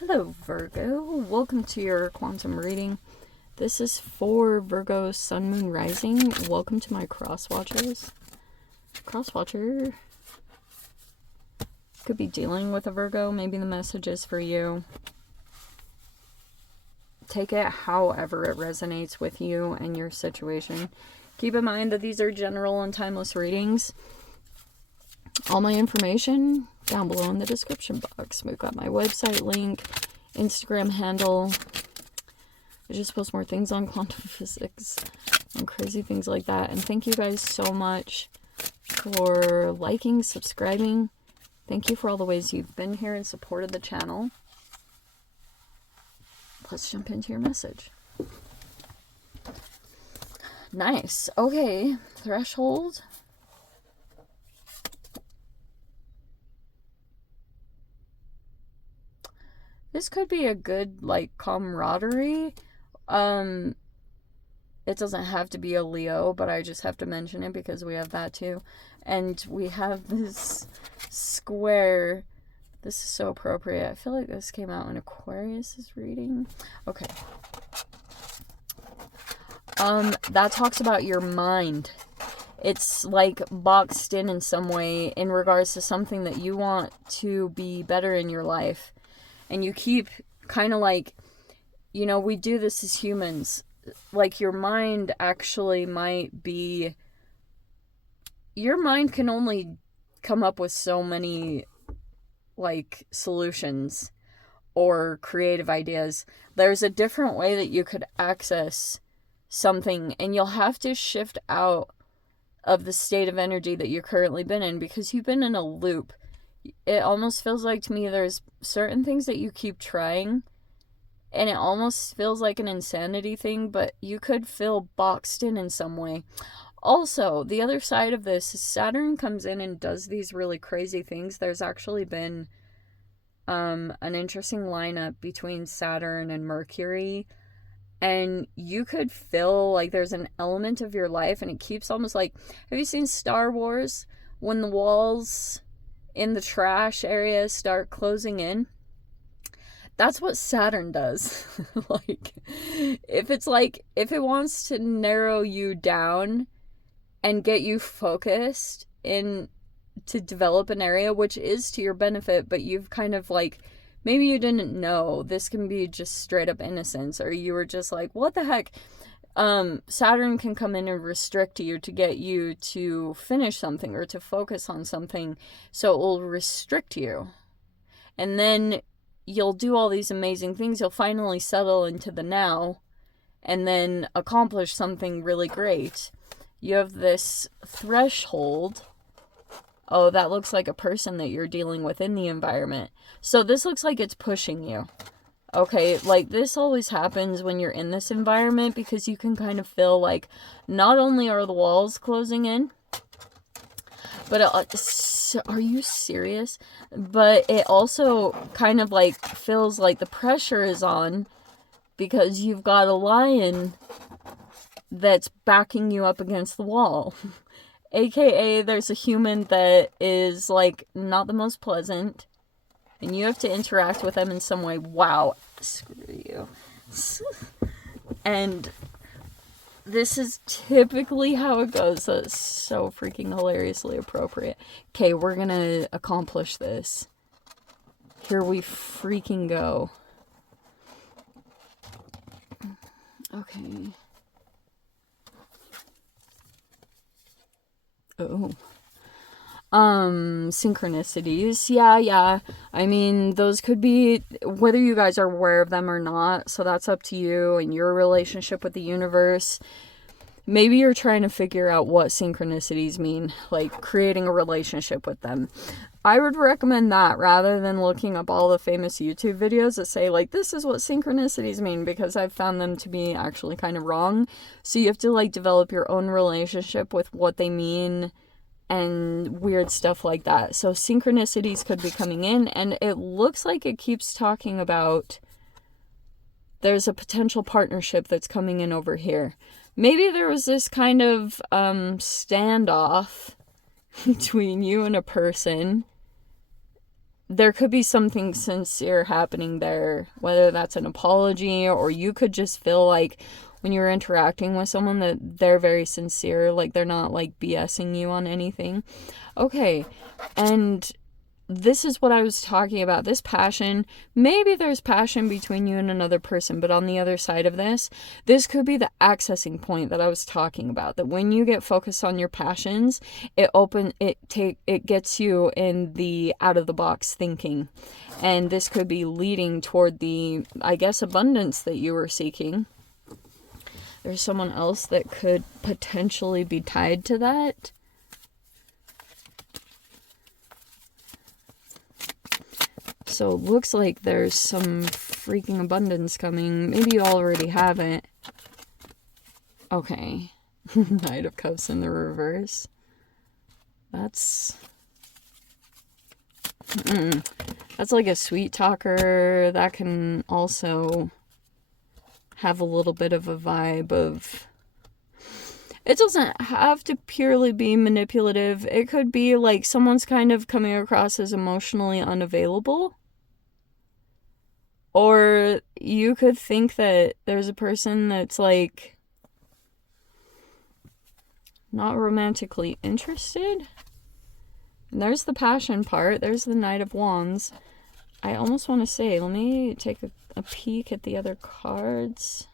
Hello Virgo, welcome to your quantum reading. This is for Virgo Sun, Moon, Rising. Welcome to my cross watchers. Cross watcher could be dealing with a Virgo. Maybe the message is for you. Take it however it resonates with you and your situation. Keep in mind that these are general and timeless readings. All my information down below in the description box. We've got my website link, Instagram handle. I just post more things on quantum physics and crazy things like that. And thank you guys so much for liking, subscribing. Thank you for all the ways you've been here and supported the channel. Let's jump into your message. Nice. Okay. Threshold. This could be a good, like, camaraderie. It doesn't have to be a Leo, but I just have to mention it because we have that too. And we have this square. This is so appropriate. I feel like this came out in Aquarius's reading. Okay. That talks about your mind. It's like boxed in some way in regards to something that you want to be better in your life. And you keep kind of like, you know, we do this as humans. Like your mind actually might be, your mind can only come up with so many like solutions or creative ideas. There's a different way that you could access something, and you'll have to shift out of the state of energy that you've currently been in because you've been in a loop. It almost feels like to me there's certain things that you keep trying and it almost feels like an insanity thing, but you could feel boxed in some way. Also, the other side of this is Saturn comes in and does these really crazy things. There's actually been an interesting lineup between Saturn and Mercury, and you could feel like there's an element of your life and it keeps almost like, have you seen Star Wars when the walls in the trash area start closing in? That's what Saturn does. Like, if it wants to narrow you down and get you focused in to develop an area, which is to your benefit, but you've kind of like, maybe you didn't know, this can be just straight up innocence, or you were just like, what the heck? Saturn can come in and restrict you to get you to finish something or to focus on something, so it will restrict you. And then you'll do all these amazing things, you'll finally settle into the now, and then accomplish something really great. You have this threshold. Oh, that looks like a person that you're dealing with in the environment. So this looks like it's pushing you. Okay, like this always happens when you're in this environment because you can kind of feel like not only are the walls closing in, but are you serious? But it also kind of like feels like the pressure is on because you've got a lion that's backing you up against the wall. AKA there's a human that is like not the most pleasant. And you have to interact with them in some way. Wow. Screw you. And this is typically how it goes. So it's so freaking hilariously appropriate. Okay, we're gonna accomplish this. Here we freaking go. Okay. Oh. Synchronicities. Yeah. I mean, those could be, whether you guys are aware of them or not, so that's up to you and your relationship with the universe. Maybe you're trying to figure out what synchronicities mean, like creating a relationship with them. I would recommend that rather than looking up all the famous YouTube videos that say, like, this is what synchronicities mean, because I've found them to be actually kind of wrong. So you have to, like, develop your own relationship with what they mean and weird stuff like that. So synchronicities could be coming in, and it looks like it keeps talking about there's a potential partnership that's coming in over here. Maybe there was this kind of standoff between you and a person there could be something sincere happening there, whether that's an apology, or you could just feel like when you're interacting with someone that they're very sincere, like they're not like BSing you on anything. Okay, and this is what I was talking about. This passion, maybe there's passion between you and another person, but on the other side of this could be the accessing point that I was talking about. That when you get focused on your passions, it gets you in the out of the box thinking. And this could be leading toward the, I guess, abundance that you were seeking. There's someone else that could potentially be tied to that. So it looks like there's some freaking abundance coming. Maybe you already have it. Okay. Knight of Cups in the reverse. That's like a sweet talker. That can also have a little bit of a vibe of... It doesn't have to purely be manipulative. It could be like someone's kind of coming across as emotionally unavailable. Or you could think that there's a person that's like not romantically interested. And there's the passion part. There's the Knight of Wands. I almost want to say, let me take a peek at the other cards.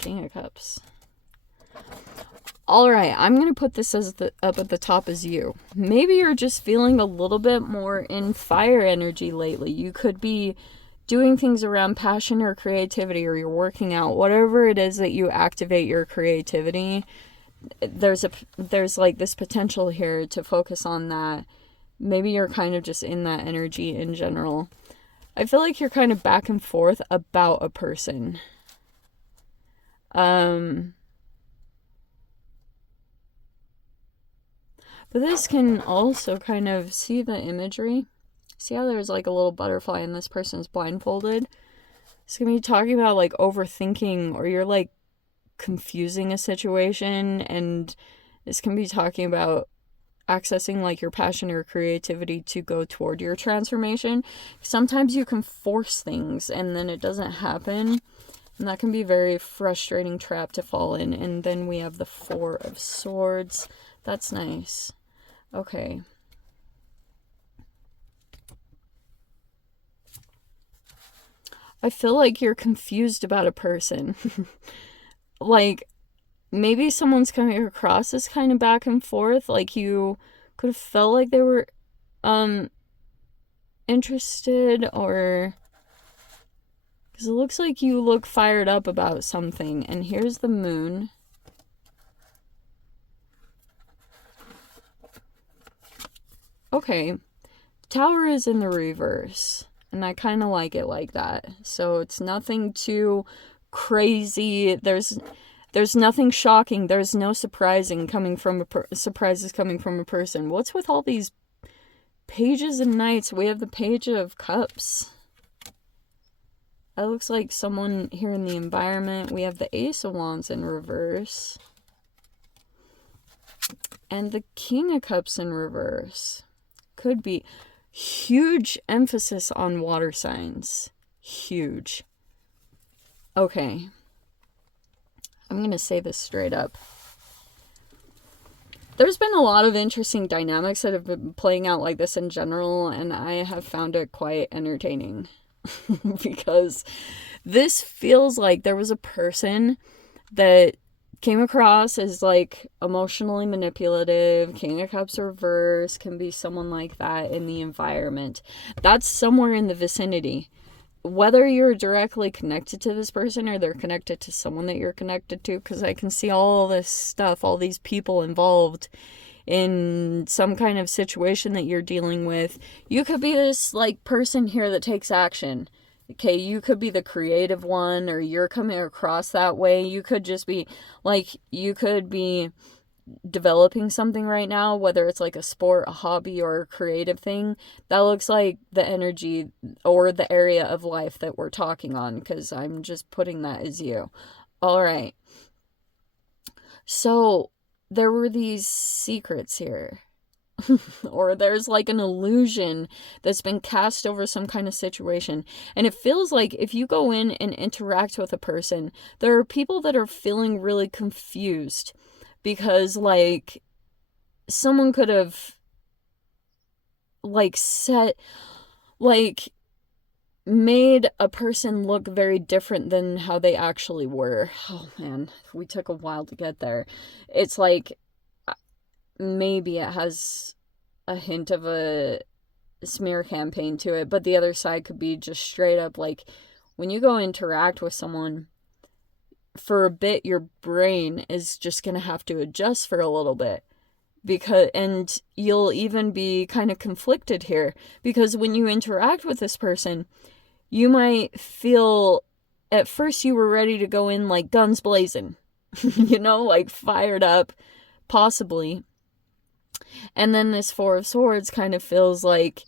King of Cups. Alright, I'm going to put this as up at the top as you. Maybe you're just feeling a little bit more in fire energy lately. You could be doing things around passion or creativity, or you're working out. Whatever it is that you activate your creativity, there's like this potential here to focus on that. Maybe you're kind of just in that energy in general. I feel like you're kind of back and forth about a person. But this can also kind of see the imagery. See how there's like a little butterfly and this person's blindfolded? It's going to be talking about like overthinking, or you're like confusing a situation, and this can be talking about accessing like your passion or creativity to go toward your transformation. Sometimes you can force things and then it doesn't happen. And that can be a very frustrating trap to fall in. And then we have the Four of Swords. That's nice. Okay. I feel like you're confused about a person. Like, maybe someone's coming across as kind of back and forth. Like, you could have felt like they were interested, or... Because it looks like you look fired up about something. And here's the Moon. Okay. Tower is in the reverse. And I kind of like it like that. So it's nothing too crazy. There's nothing shocking. There's no surprises coming from a person. What's with all these pages and knights? We have the Page of Cups. That looks like someone here in the environment. We have the Ace of Wands in reverse. And the King of Cups in reverse. Could be huge emphasis on water signs. Huge. Okay. I'm going to say this straight up. There's been a lot of interesting dynamics that have been playing out like this in general, and I have found it quite entertaining. Because this feels like there was a person that came across as like emotionally manipulative. King of Cups reverse can be someone like that in the environment. That's somewhere in the vicinity. Whether you're directly connected to this person or they're connected to someone that you're connected to, because I can see all this stuff, all these people involved in some kind of situation that you're dealing with. You could be this like person here that takes action. Okay, you could be the creative one, or you're coming across that way. You could just be like, you could be developing something right now, whether it's like a sport, a hobby, or a creative thing. That looks like the energy or the area of life that we're talking on, because I'm just putting that as you. All right. So there were these secrets here. Or there's like an illusion that's been cast over some kind of situation. And it feels like if you go in and interact with a person, there are people that are feeling really confused because like someone could have like made a person look very different than how they actually were. Oh man, we took a while to get there. It's like maybe it has a hint of a smear campaign to it, but the other side could be just straight up like when you go interact with someone for a bit, your brain is just gonna have to adjust for a little bit, and you'll even be kind of conflicted here because when you interact with this person, you might feel at first you were ready to go in like guns blazing, like fired up, possibly. And then this Four of Swords kind of feels like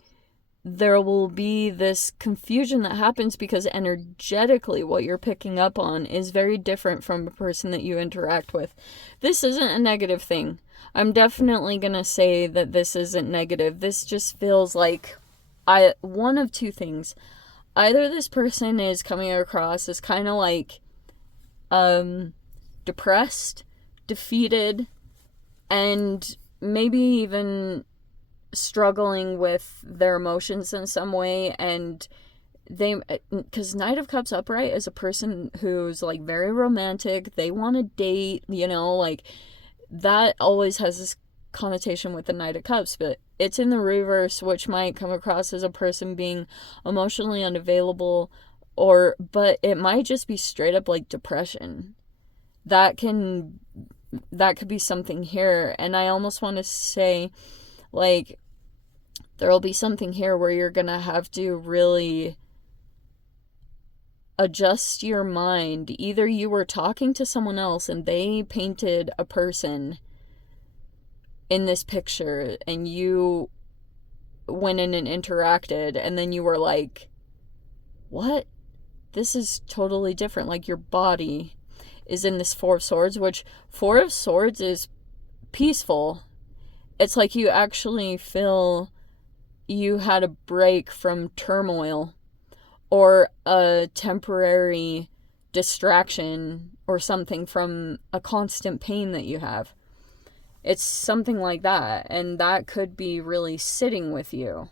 there will be this confusion that happens because energetically what you're picking up on is very different from a person that you interact with. This isn't a negative thing. I'm definitely going to say that this isn't negative. This just feels like one of two things. Either this person is coming across as kind of like depressed, defeated, and maybe even struggling with their emotions in some way, and because Knight of Cups upright is a person who's like very romantic, they want to date, like that always has this connotation with the Knight of Cups, but it's in the reverse, which might come across as a person being emotionally unavailable, but it might just be straight up like depression. That could be something here. And I almost want to say like there'll be something here where you're gonna have to really adjust your mind. Either you were talking to someone else and they painted a person in this picture and you went in and interacted, and then you were like, what? This is totally different. Like your body is in this Four of Swords, which Four of Swords is peaceful. It's like you actually feel you had a break from turmoil or a temporary distraction or something from a constant pain that you have. It's something like that, and that could be really sitting with you,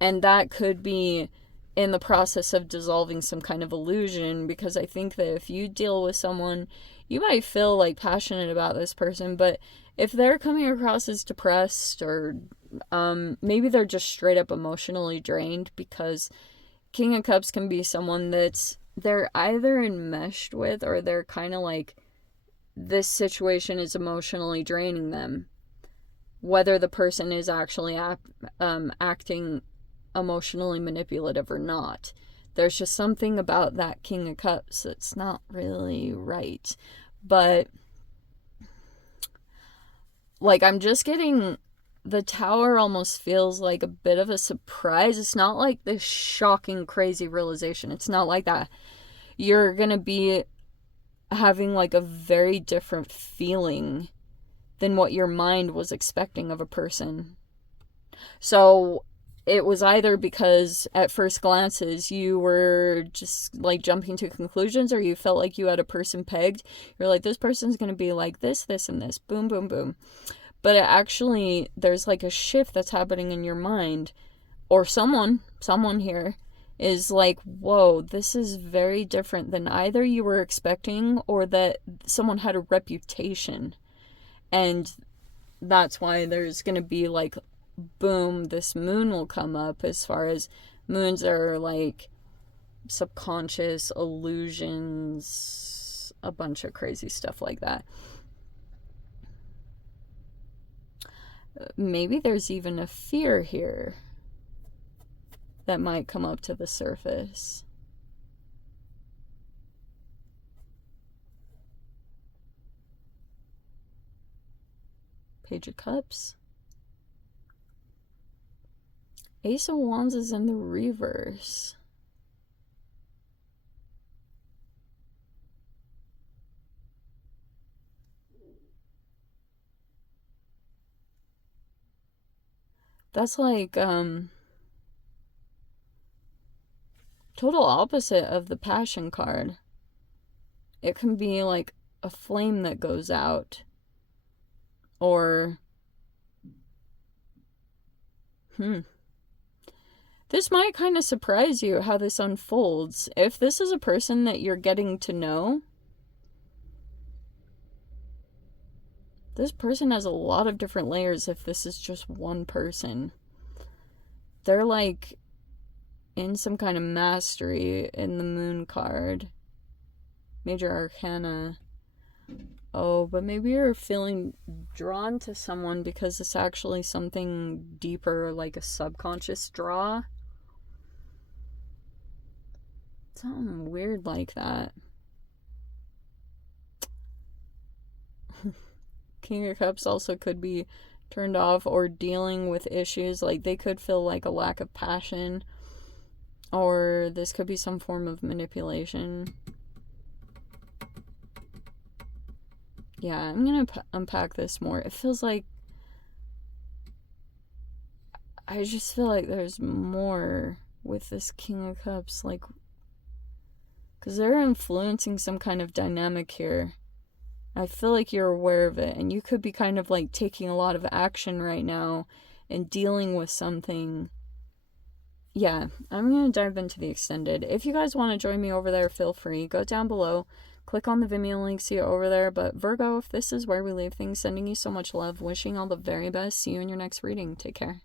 and that could be in the process of dissolving some kind of illusion, because I think that if you deal with someone, you might feel like passionate about this person, but if they're coming across as depressed or maybe they're just straight up emotionally drained, because King of Cups can be someone they're either enmeshed with or they're kind of like this situation is emotionally draining them, whether the person is actually acting emotionally manipulative or not. There's just something about that King of Cups that's not really right. But like I'm just getting the Tower almost feels like a bit of a surprise. It's not like this shocking crazy realization. It's not like that. You're gonna be having like a very different feeling than what your mind was expecting of a person. So it was either because at first glances you were just like jumping to conclusions, or you felt like you had a person pegged. You're like, this person's going to be like this, this, and this. Boom, boom, boom. But it actually, there's like a shift that's happening in your mind, or someone here is like, whoa, this is very different than either you were expecting or that someone had a reputation. And that's why there's going to be like, boom, this moon will come up, as far as moons are like subconscious illusions, a bunch of crazy stuff like that. Maybe there's even a fear here that might come up to the surface. Page of Cups. Ace of Wands is in the reverse. That's like, total opposite of the Passion card. It can be like a flame that goes out. Or, this might kind of surprise you how this unfolds. If this is a person that you're getting to know, this person has a lot of different layers if this is just one person. They're like in some kind of mastery in the Moon card. Major Arcana. Oh, but maybe you're feeling drawn to someone because it's actually something deeper, like a subconscious draw. Something weird like that. King of Cups also could be turned off or dealing with issues. Like, they could feel like a lack of passion. Or this could be some form of manipulation. Yeah, I'm going to unpack this more. It feels like... I just feel like there's more with this King of Cups. Like... because they're influencing some kind of dynamic here. I feel like you're aware of it. And you could be kind of like taking a lot of action right now and dealing with something. Yeah, I'm going to dive into the extended. If you guys want to join me over there, feel free. Go down below. Click on the Vimeo link, see it over there. But Virgo, if this is where we leave things, sending you so much love. Wishing all the very best. See you in your next reading. Take care.